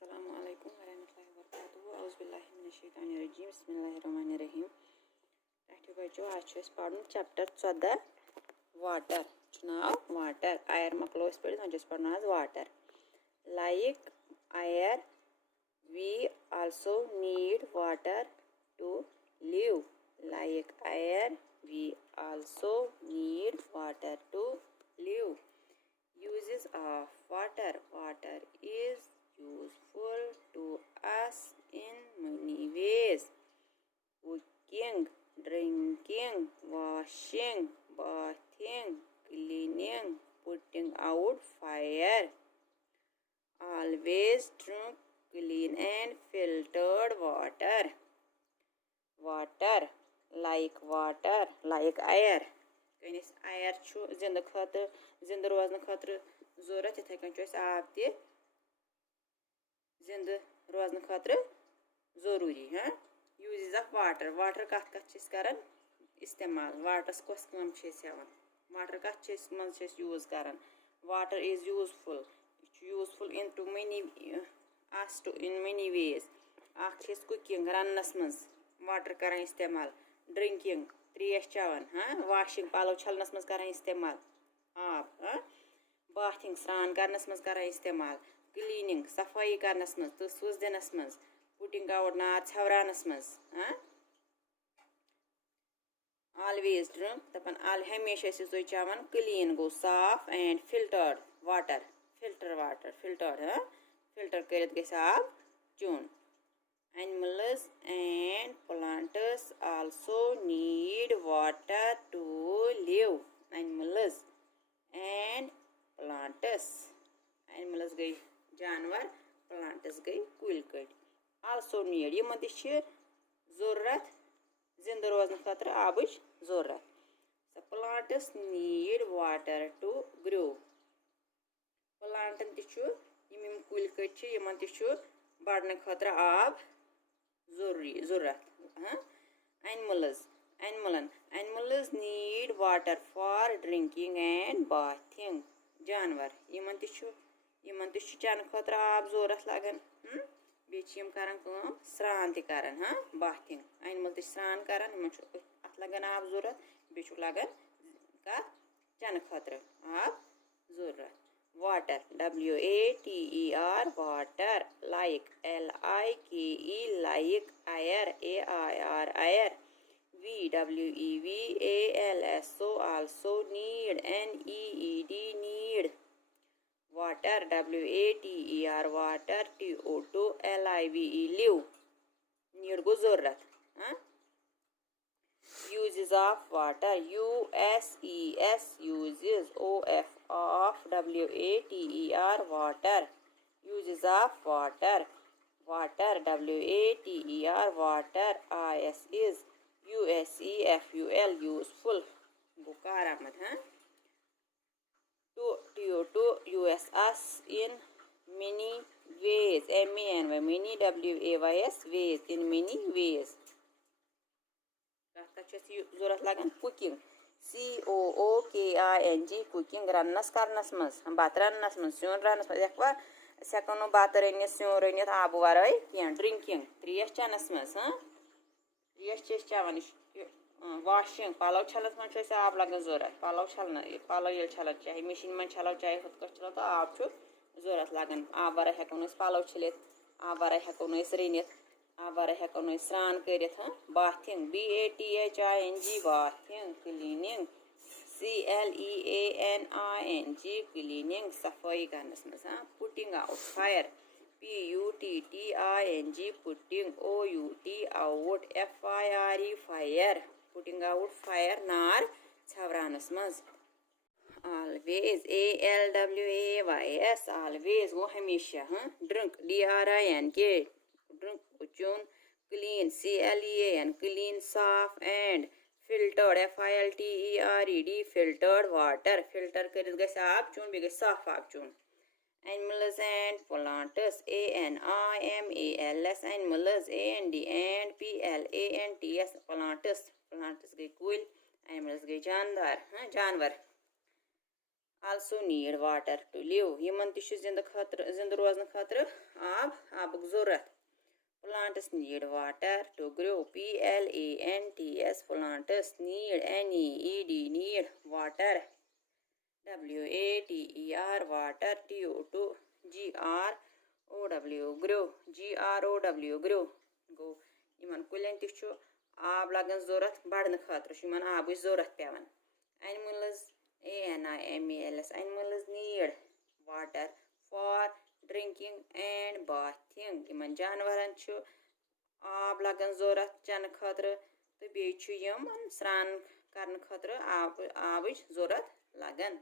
Assalamu alaikum warahmatullahi wabarakatuh. Auzubillahiminash-shaytanir-rajim. Bismillahir-rahmanir-rahim. Rahti bacho आज छ पढ़न चैप्टर 14 वाटर नाव water आयर मकलो इस पे वंचस पढ़ना आज water like air we also need water to live like air we also need water to live uses of water water is useful to us in many ways cooking drinking washing bathing cleaning putting out fire always drink clean and filtered water like air कनिस air छु जिंद रोजन खतर जरूरत इथे कन छु आब ते जिंद रोजन खतर जरूरी हां यूजेस ऑफ वाटर कत कत करन इस्तेमाल वाटरस कोस काम हेवन वाटर कत मन यूज करन water is useful in too many in many ways cooking रन्नस मज वाटर कर इस्तेमाल ड्रिंकिंग त्रेश चवन हाँ वाशिंग पलो छलनस मज कर इस्तेमाल आब हाँ बाथिंग स्नान करनस मज कर इस्तेमाल क्लीनिंग सफाई करनस मज तस वस दिनस मज पुटिंग आउट नार छवरानस मज हाँ ऑलवेज ड्रिंक दपन हमेशा चवन क्लीन गो साफ एंड फिल्टर्ड वाटर फिल्टर्ड हाँ फिल्टर करित गस आब चुन Animals and plants also need water to live. Animals गई जानवर plants गई कुल कट also need यमन जरूरत जिंद रोजन खतर आबच जरूरत so plants need water to grow plantan यम कुल कट यमन बढ़ने खतर आब जरूरत हाँ animals need water for drinking and bathing जानवर यमन चन खतर आब जरूरत लगन बेम कर स्रान तरान हाँ बाथिंग एनिमल स्रान कर अत लगन आब जरूरत बे लगन कत चन खतर आब जरूरत water water water like like air air also need need water water live need go जरूरत हाँ uses of water uses of water uses of water water is useful useful bukaramad huh to use us in many ways many ways in many ways जरूरत लगन cooking cooking cooking रन्नस Karan's मज बत रन्नस मज स्यून रन्नस मज सको no बत रनित स्यून रनित आब वराई कह ड्रिंकिंग त्रेश चनस मज हाँ त्रेश चवन वाशिंग पलो छलस मज आब लगन जरूरत पलो ये छलन चाहे मशीन मन छलो चाहे हुत छलो तो आब जरूरत लगन आब वराई हेको पलो छलित आब वराई हेको रनित आब वराई हेको स्नान करित हाँ bathing bathing bathing cleaning cleaning cleaning सफाई करनस मज हाँ putting out fire putting out out fire putting out fire नार छवरानस मज always always वो हमेशा हाँ drink drink चुन clean clean साफ and filtered filtered water filter करित गस आब चुन बे गस साफ आब चुन animals and plants animals plants गई कुल animals गई जानवर also need water to live Yemen जिंद रोजन खतर आब ज़रूरत plants need water to grow plants plants need need water water grow grow go Yemen कुलन तु आब लगन ज़रूरत बढ़ने खतर यमन आबच ज़रूरत पेवन animals animals need water for drinking and bathing Yemen जानवरन आब लगन ज़रूरत चन खतर तो बे यमन स्नान करने खतर आबच ज़रूरत लगन।